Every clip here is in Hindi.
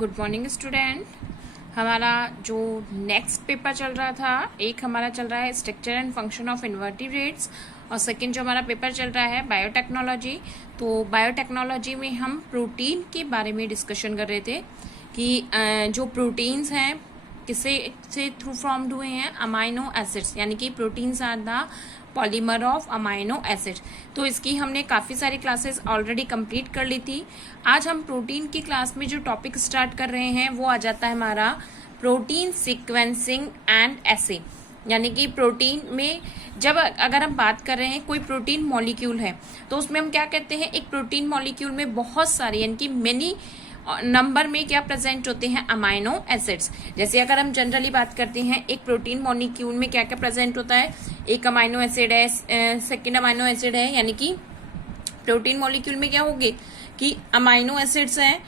Good morning student. हमारा जो नेक्स्ट पेपर चल रहा था, एक हमारा चल रहा है structure and function of invertebrates और सेकंड जो हमारा पेपर चल रहा है बायोटेक्नोलॉजी। तो बायोटेक्नोलॉजी में हम प्रोटीन के बारे में डिस्कशन कर रहे थे कि जो प्रोटीन्स हैं किससे से थ्रू फॉर्म्ड हुए हैं, अमाइनो एसिड्स, यानी कि proteins are the polymer of amino acid. तो इसकी हमने काफ़ी सारी क्लासेस ऑलरेडी कंप्लीट कर ली थी। आज हम प्रोटीन की क्लास में जो टॉपिक स्टार्ट कर रहे हैं वो आ जाता है हमारा प्रोटीन सीक्वेंसिंग एंड एसे। यानी कि प्रोटीन में जब अगर हम बात कर रहे हैं कोई प्रोटीन मॉलिक्यूल है तो उसमें हम क्या कहते हैं, एक प्रोटीन मॉलिक्यूल में बहुत सारे यानी कि मेनी नंबर में क्या प्रेजेंट होते हैं, अमाइनो एसिड्स। जैसे अगर हम जनरली बात करते हैं एक प्रोटीन मॉलिक्यूल में क्या क्या प्रेजेंट होता है, एक अमाइनो एसिड है, सेकंड अमाइनो एसिड है, यानी कि प्रोटीन मॉलिक्यूल में क्या होंगे कि अमाइनो एसिड्स हैं।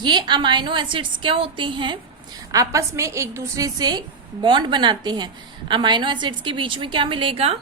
ये अमाइनो एसिड्स क्या होते हैं, आपस में एक दूसरे से बॉन्ड बनाते हैं। अमाइनो एसिड्स के बीच में क्या मिलेगा,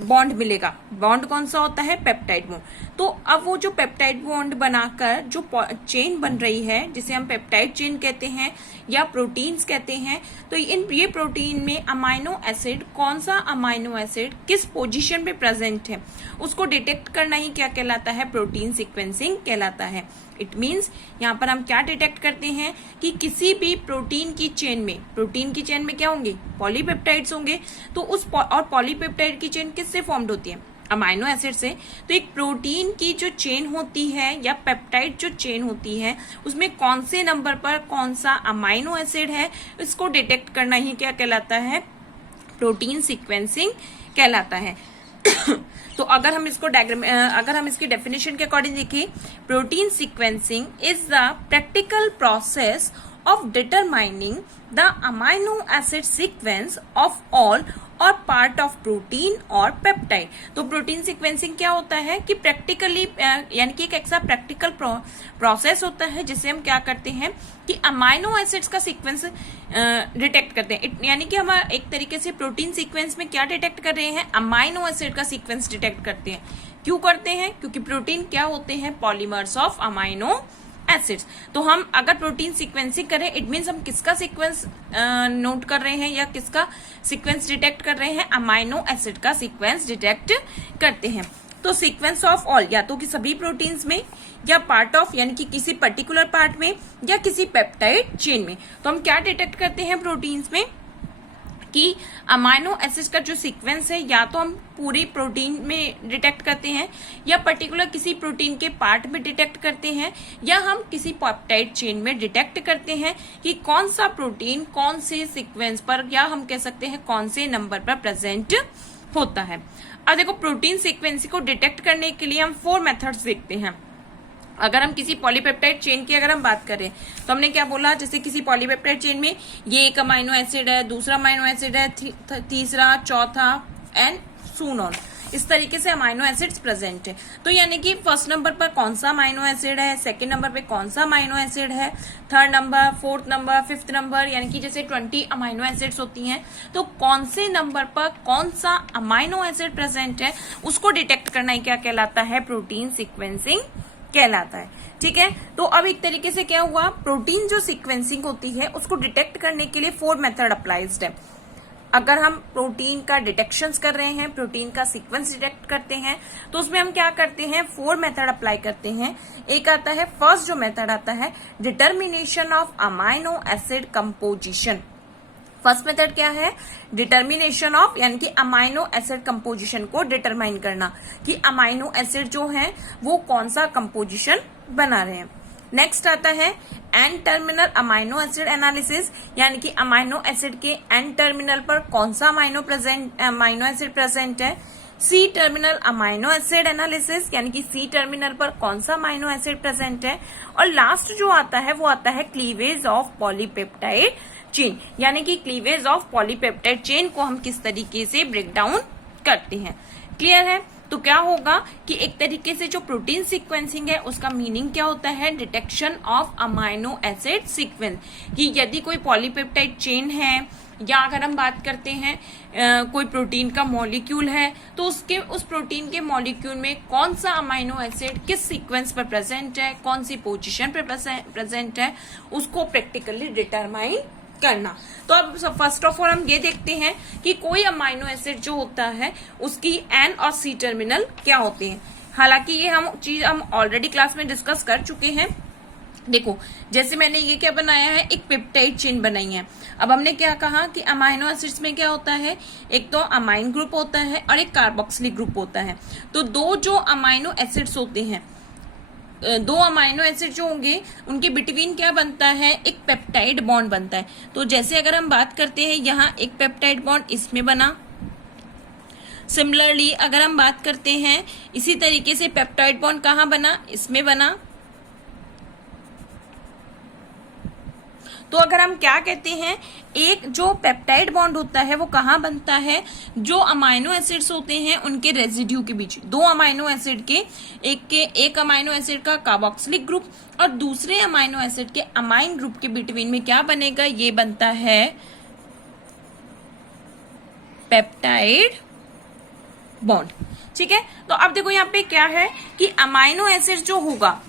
बॉन्ड मिलेगा। बॉन्ड कौन सा होता है, पेप्टाइड बॉन्ड। तो अब वो जो पेप्टाइड बॉन्ड बनाकर जो चेन बन रही है जिसे हम पेप्टाइड चेन कहते हैं या प्रोटीन्स कहते हैं, तो ये प्रोटीन में अमाइनो एसिड, कौन सा अमाइनो एसिड किस पोजीशन पे प्रेजेंट है उसको डिटेक्ट करना ही क्या कहलाता है, प्रोटीन सीक्वेंसिंग कहलाता है। इट मीन्स यहाँ पर हम क्या डिटेक्ट करते हैं कि किसी भी प्रोटीन की चेन में क्या होंगे, पॉलीपेप्टाइड्स होंगे। तो और पॉलीपेप्टाइड की चेन किससे फॉर्म्ड होती है, अमाइनो एसिड से। तो एक प्रोटीन की जो चेन होती है या पेप्टाइड जो चेन होती है उसमें कौन से नंबर पर कौन सा अमाइनो एसिड है, इसको डिटेक्ट करना ही क्या कहलाता है, प्रोटीन सीक्वेंसिंग कहलाता है। तो अगर हम इसकी डेफिनेशन के अकॉर्डिंग देखें, protein sequencing is the practical process of determining the amino acid sequence of all और पार्ट ऑफ प्रोटीन और पेप्टाइड। तो प्रोटीन सीक्वेंसिंग क्या होता है कि प्रैक्टिकली यानी कि एक ऐसा प्रैक्टिकल प्रोसेस होता है जिससे हम क्या करते हैं कि अमाइनो एसिड्स का सीक्वेंस डिटेक्ट करते हैं। यानी कि हम एक तरीके से प्रोटीन सीक्वेंस में क्या डिटेक्ट कर रहे हैं, अमाइनो एसिड का सीक्वेंस डिटेक्ट करते हैं। क्यों करते हैं, क्योंकि प्रोटीन क्या होते हैं, पॉलीमर्स ऑफ अमाइनो एसिड्स। तो हम अगर प्रोटीन सीक्वेंसिंग करें, इट मीन्स हम किसका सीक्वेंस नोट कर रहे हैं या किसका सीक्वेंस डिटेक्ट कर रहे हैं, अमाइनो एसिड का सीक्वेंस डिटेक्ट करते हैं। तो सीक्वेंस ऑफ ऑल, या तो कि सभी प्रोटीन्स में या पार्ट ऑफ यानी कि किसी पर्टिकुलर पार्ट में या किसी पेप्टाइड चेन में। तो हम क्या डिटेक्ट करते हैं प्रोटीन्स में कि अमाइनो एसिड का जो सीक्वेंस है या तो हम पूरी प्रोटीन में डिटेक्ट करते हैं या पर्टिकुलर किसी प्रोटीन के पार्ट में डिटेक्ट करते हैं या हम किसी पेप्टाइड चेन में डिटेक्ट करते हैं कि कौन सा प्रोटीन कौन से सीक्वेंस पर या हम कह सकते हैं कौन से नंबर पर प्रेजेंट होता है। अब देखो, प्रोटीन सीक्वेंस को डिटेक्ट करने के लिए हम 4 मेथड्स देखते हैं। अगर हम किसी पॉलीपेप्टाइड चेन की अगर हम बात करें तो हमने क्या बोला, जैसे किसी पॉलीपेप्टाइड चेन में ये एक अमाइनो एसिड है, दूसरा अमाइनो एसिड है, तीसरा, चौथा एंड सून ऑन, इस तरीके से अमाइनो एसिड्स प्रेजेंट है। तो यानी कि फर्स्ट नंबर पर कौन सा अमाइनो एसिड है, सेकंड नंबर पे कौन सा अमाइनो एसिड है, third number, fourth number, fifth number, यानी कि जैसे 20 अमाइनो एसिड्स होती हैं तो कौन से नंबर पर कौन सा अमाइनो एसिड प्रेजेंट है उसको डिटेक्ट करना ही क्या कहलाता है, प्रोटीन सीक्वेंसिंग कहलाता है। ठीक है, तो अब एक तरीके से क्या हुआ, प्रोटीन जो सीक्वेंसिंग होती है उसको डिटेक्ट करने के लिए 4 मेथड अप्लाइज्ड है। अगर हम प्रोटीन का डिटेक्शंस कर रहे हैं, प्रोटीन का सीक्वेंस डिटेक्ट करते हैं, तो उसमें हम क्या करते हैं, 4 मेथड अप्लाई करते हैं। एक आता है, फर्स्ट जो मेथड आता है, determination of amino acid composition. First method क्या है, डिटर्मिनेशन ऑफ, यानी कि अमाइनो एसिड कंपोजिशन को डिटरमाइन करना कि अमाइनो एसिड जो है वो कौन सा कंपोजिशन बना रहे हैं। नेक्स्ट आता है end terminal amino acid analysis, यानी कि अमाइनो एसिड के एंड टर्मिनल पर कौन सा अमाइनो एसिड प्रेजेंट है। C terminal amino acid analysis, यानी कि सी टर्मिनल पर कौन सा अमाइनो एसिड प्रेजेंट है। और लास्ट जो आता है वो आता है क्लीवेज ऑफ पॉलीपेप्टाइड चेन, यानी कि क्लीवेज ऑफ पॉलीपेप्टाइड चेन को हम किस तरीके से ब्रेक डाउन करते हैं। क्लियर है। तो क्या होगा कि एक तरीके से जो प्रोटीन सीक्वेंसिंग है उसका मीनिंग क्या होता है, detection of amino acid sequence, कि यदि कोई पॉलीपेप्टाइड चेन है या अगर हम बात करते हैं कोई प्रोटीन का मॉलिक्यूल है तो उसके उस प्रोटीन के मॉलिक्यूल में कौन सा अमाइनो एसिड किस सीक्वेंस पर प्रेजेंट है, कौन सी पोजीशन पर प्रेजेंट है, उसको प्रैक्टिकली डिटरमाइन करना। तो अब फर्स्ट ऑफ ऑल हम ये देखते हैं कि कोई अमाइनो एसिड जो होता है उसकी एन और सी टर्मिनल क्या होते हैं। हालांकि ये हम ऑलरेडी क्लास में डिस्कस कर चुके हैं। देखो जैसे मैंने ये क्या बनाया है, एक पेप्टाइड चेन बनाई है। अब हमने क्या कहा कि अमाइनो एसिड्स में क्या होता है, एक तो अमाइन ग्रुप होता है और एक कार्बोक्सिलिक ग्रुप होता है। तो दो जो अमाइनो एसिड्स होते हैं, दो अमाइनो एसिड जो होंगे उनके बिटवीन क्या बनता है, एक पेप्टाइड बॉन्ड बनता है। तो जैसे अगर हम बात करते हैं यहाँ एक पेप्टाइड बॉन्ड इसमें बना, सिमिलरली अगर हम बात करते हैं इसी तरीके से पेप्टाइड बॉन्ड कहाँ बना, इसमें बना। तो अगर हम क्या कहते हैं, एक जो पेप्टाइड बॉन्ड होता है वो कहाँ बनता है, जो अमाइनो एसिड्स होते हैं उनके रेजिड्यू के बीच, दो अमाइनो एसिड के एक अमाइनो एसिड का कार्बोक्सिलिक ग्रुप और दूसरे अमाइनो एसिड के अमाइन ग्रुप के बिटवीन में क्या बनेगा, ये बनता है पेप्टाइड बॉन्ड। ठीक है, तो अब देखो यहाँ पे क्या है कि अमाइनो एसिड जो होगा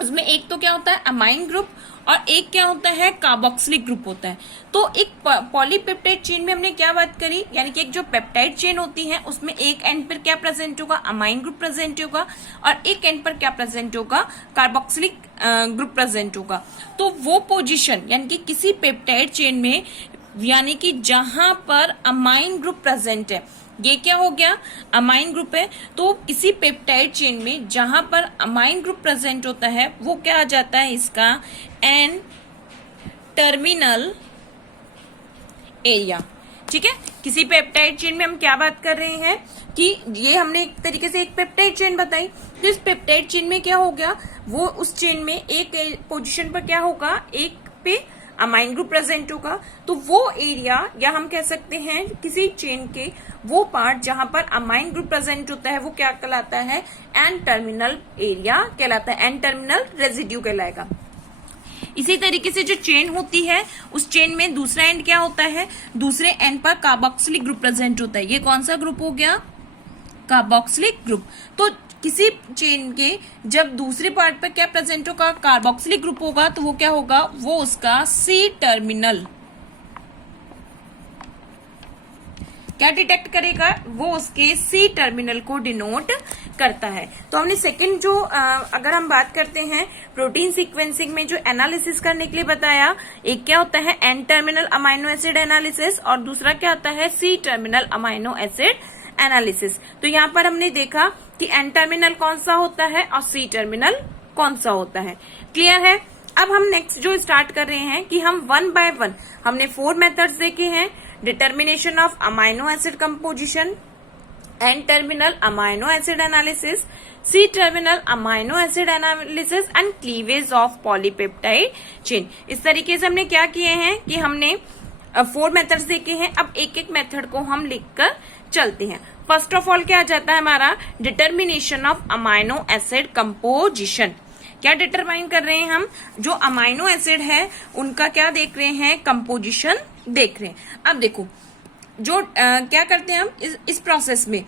उसमें एक तो क्या होता है अमाइन ग्रुप और एक क्या होता है कार्बोक्सिलिक ग्रुप होता है। तो एक पॉलीपेप्टाइड चेन में हमने क्या बात करी, यानी कि एक जो पेप्टाइड चेन होती है उसमें एक एंड पर क्या प्रेजेंट होगा, अमाइन ग्रुप प्रेजेंट होगा और एक एंड पर क्या प्रेजेंट होगा, कार्बोक्सिलिक ग्रुप प्रेजेंट होगा। तो वो पोजीशन यानी कि किसी पेप्टाइड चेन में यानी कि जहां पर अमाइन ग्रुप प्रेजेंट है, ये क्या हो गया अमाइन ग्रुप है। तो किसी पेप्टाइड चेन में जहां पर अमाइन ग्रुप प्रेजेंट होता है वो क्या आ जाता है, इसका एन टर्मिनल एरिया। ठीक है, किसी पेप्टाइड चेन में हम क्या बात कर रहे हैं कि ये हमने एक तरीके से एक पेप्टाइड चेन बताई। तो इस पेप्टाइड चेन में क्या हो गया, वो उस चेन में एक पोजीशन पर क्या होगा, एक पे अमाइन ग्रुप प्रेजेंट होगा। तो वो एरिया या हम कह सकते हैं किसी चेन के वो पार्ट जहां पर अमाइन ग्रुप प्रेजेंट होता है वो क्या कहलाता है, एन टर्मिनल एरिया कहलाता है, एन टर्मिनल रेजिड्यू कहलाएगा। इसी तरीके से जो चेन होती है उस चेन में दूसरा एंड क्या होता है, दूसरे एंड पर कार्बोक्सिलिक ग्रुप प्रेजेंट होता है। ये कौन सा ग्रुप हो गया, कार्बोक्सिलिक ग्रुप। तो किसी चेन के जब दूसरे पार्ट पर क्या प्रेजेंट होगा, कार्बोक्सिलिक ग्रुप होगा, तो वो क्या होगा, वो उसका सी टर्मिनल क्या डिटेक्ट करेगा, वो उसके सी टर्मिनल को डिनोट करता है। तो हमने सेकंड जो अगर हम बात करते हैं प्रोटीन सीक्वेंसिंग में जो एनालिसिस करने के लिए बताया, एक क्या होता है N terminal amino acid analysis और दूसरा क्या होता है C terminal amino acid analysis. तो यहाँ पर हमने देखा कि एन टर्मिनल कौन सा होता है और सी टर्मिनल कौन सा होता है। क्लियर है। अब हम नेक्स्ट जो स्टार्ट कर रहे हैं कि हम वन बाय वन हमने 4 मेथड्स देखे हैं, determination of amino acid composition, N terminal amino acid analysis, C terminal amino acid analysis and cleavage of polypeptide chain. इस तरीके से हमने क्या किए हैं कि हमने 4 मेथड्स देखे हैं। अब एक एक मेथड को हम लिखकर चलते हैं। फर्स्ट ऑफ ऑल क्या आ जाता है हमारा, determination of amino acid composition. क्या डिटरमाइन कर रहे हैं हम, जो अमाइनो एसिड है उनका क्या देख रहे हैं, कंपोजिशन देख रहे हैं। अब देखो जो क्या करते हैं हम इस प्रोसेस में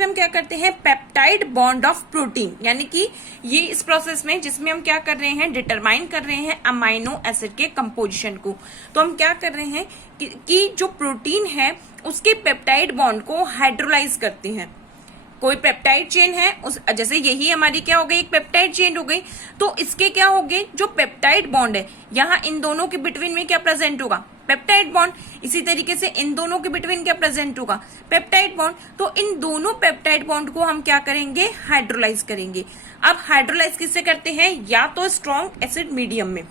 हम क्या करते हैं, पेप्टाइड बॉन्ड ऑफ प्रोटीन, यानी कि ये इस प्रोसेस में जिसमें हम क्या कर रहे हैं, डिटरमाइन कर रहे हैं अमाइनो एसिड के कंपोजिशन को। तो हम क्या कर रहे हैं कि जो प्रोटीन है उसके पेप्टाइड बॉन्ड को हाइड्रोलाइज करते हैं। कोई पेप्टाइड चेन है उस जैसे यही हमारी क्या हो गई, एक पेप्टाइड चेन हो गई। तो इसके क्या हो गए, जो पेप्टाइड बॉन्ड है यहाँ इन दोनों के बिटवीन में क्या प्रेजेंट होगा, पेप्टाइड बॉन्ड। इसी तरीके से इन दोनों के बिटवीन क्या प्रेजेंट होगा, पेप्टाइड बॉन्ड। तो इन दोनों पेप्टाइड बॉन्ड को हम क्या करेंगे, हाइड्रोलाइज करेंगे। अब हाइड्रोलाइज किससे करते हैं, या तो स्ट्रॉन्ग एसिड मीडियम में।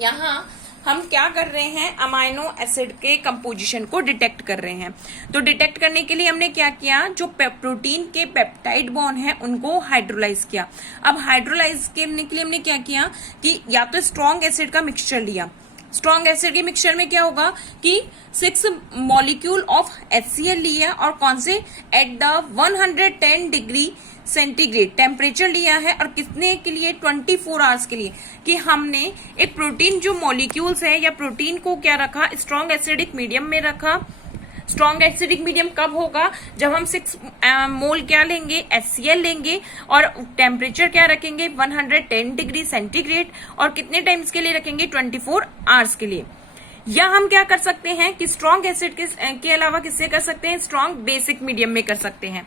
यहाँ हम क्या कर रहे हैं, अमाइनो एसिड के कंपोजिशन को डिटेक्ट कर रहे हैं। तो डिटेक्ट करने के लिए हमने क्या किया, जो प्रोटीन के पेप्टाइड बॉन्ड हैं उनको हाइड्रोलाइज किया। अब हाइड्रोलाइज करने के लिए हमने क्या किया कि या तो स्ट्रॉन्ग एसिड का मिक्सचर लिया, स्ट्रॉन्ग एसिड के मिक्सचर में क्या होगा कि 6 मॉलिक्यूल ऑफ HCl लिया और कौन से at the 110 degree centigrade temperature लिया है और कितने के लिए 24 आवर्स के लिए, कि हमने एक प्रोटीन जो मॉलिक्यूल्स है या प्रोटीन को क्या रखा, स्ट्रॉन्ग एसिडिक मीडियम में रखा। स्ट्रॉन्ग एसिडिक मीडियम कब होगा, जब हम 6 मोल क्या लेंगे, HCl लेंगे और टेम्परेचर क्या रखेंगे 110 डिग्री सेंटीग्रेड और कितने टाइम्स के लिए रखेंगे 24 आवर्स के लिए। या हम क्या कर सकते हैं कि स्ट्रॉन्ग एसिड के अलावा किससे कर सकते हैं, स्ट्रॉन्ग बेसिक मीडियम में कर सकते हैं।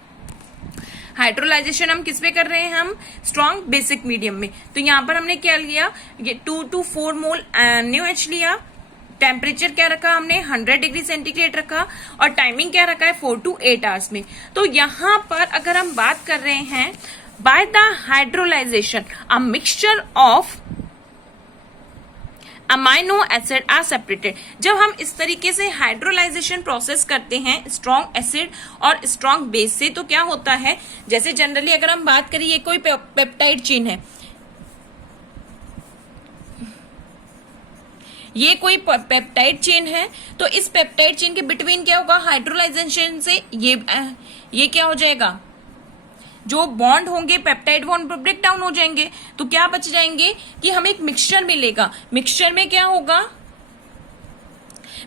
हाइड्रोलाइजेशन हम किस पे कर रहे हैं, हम स्ट्रॉन्ग बेसिक मीडियम में। तो यहाँ पर हमने क्या लिया, ये 2 to 4 मोल NaOH लिया, टेम्परेचर क्या रखा हमने 100 डिग्री सेंटीग्रेड रखा और टाइमिंग क्या रखा है 4 to 8 आवर्स में। तो यहाँ पर अगर हम बात कर रहे हैं by the hydrolysation a mixture of amino acid are separated. जब हम इस तरीके से हाइड्रोलाइजेशन प्रोसेस करते हैं स्ट्रॉन्ग एसिड और स्ट्रॉन्ग बेस से, तो क्या होता है, जैसे जनरली अगर हम बात करें ये कोई पेप्टाइड चेन है, ये कोई पेप्टाइड चेन है, तो इस पेप्टाइड चेन के बिटवीन क्या होगा, हाइड्रोलाइजेशन से ये क्या हो जाएगा, जो बॉन्ड होंगे पेप्टाइड बॉन्ड ब्रेक डाउन हो जाएंगे। तो क्या बच जाएंगे कि हमें एक मिक्सचर मिलेगा। मिक्सचर में क्या होगा,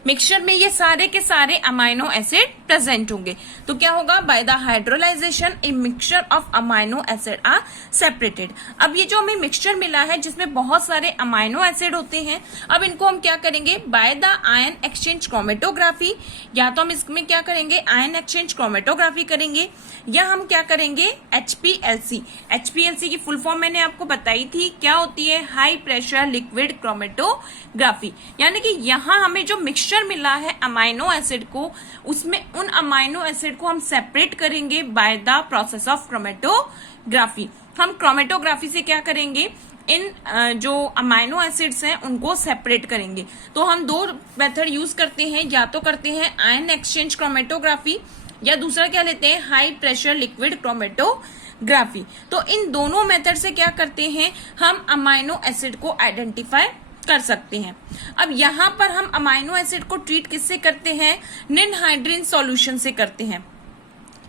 मिक्सचर में ये सारे के सारे अमाइनो एसिड प्रेजेंट होंगे। तो क्या होगा, by the hydrolysation a mixture of amino acid are separated. अब ये जो हमें मिक्सचर मिला है जिसमें बहुत सारे अमाइनो एसिड होते हैं, अब इनको हम क्या करेंगे, by the ion exchange chromatography, या तो हम इसमें क्या करेंगे आयन एक्सचेंज क्रोमेटोग्राफी करेंगे, या हम क्या करेंगे HPLC। HPLC की फुल फॉर्म मैंने आपको बताई थी, क्या होती है, हाई प्रेशर लिक्विड क्रोमेटोग्राफी। यानी कि यहाँ हमें जो मिक्सचर मिला है अमाइनो एसिड को, उसमें उन अमाइनो एसिड को हम सेपरेट करेंगे by the process of chromatography. हम क्रोमेटोग्राफी से क्या करेंगे, इन जो अमाइनो एसिड्स हैं उनको सेपरेट करेंगे। तो हम 2 मेथड यूज करते हैं, या तो करते हैं आयन एक्सचेंज क्रोमेटोग्राफी या दूसरा क्या लेते हैं, हाई प्रेशर लिक्विड क्रोमेटोग्राफी। तो इन दोनों मेथड से क्या करते हैं, हम अमाइनो एसिड को आइडेंटिफाई कर सकते हैं। अब यहाँ पर हम अमाइनो एसिड को ट्रीट किससे करते हैं, निनहाइड्रिन सॉल्यूशन से करते हैं।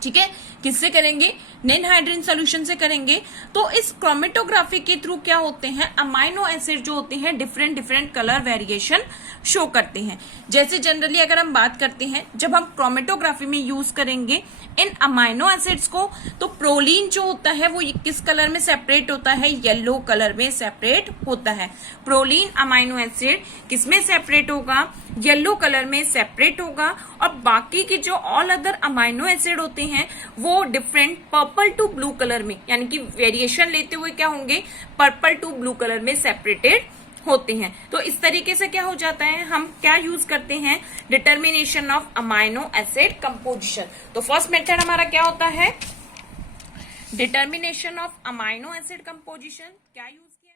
ठीक है, किससे करेंगे, निनहाइड्रिन सॉल्यूशन से करेंगे। तो इस क्रोमेटोग्राफी के थ्रू क्या होते हैं, अमाइनो एसिड जो होते हैं different different colour variation show करते हैं। जैसे जनरली अगर हम बात करते हैं, जब हम क्रोमेटोग्राफी में यूज करेंगे इन अमाइनो एसिड्स को, तो प्रोलीन जो होता है वो किस कलर में सेपरेट होता है, येलो कलर में सेपरेट होता है। प्रोलीन अमाइनो एसिड किस में सेपरेट होगा, येलो कलर में सेपरेट होगा। और बाकी के जो ऑल अदर अमाइनो एसिड होते हैं वो different purple to blue colour में, यानी कि वेरिएशन लेते हुए क्या होंगे, पर्पल टू ब्लू कलर में सेपरेटेड होते हैं। तो इस तरीके से क्या हो जाता है, हम क्या यूज करते हैं, determination of amino acid composition. तो फर्स्ट मेथड हमारा क्या होता है, determination of amino acid composition. क्या यूज किया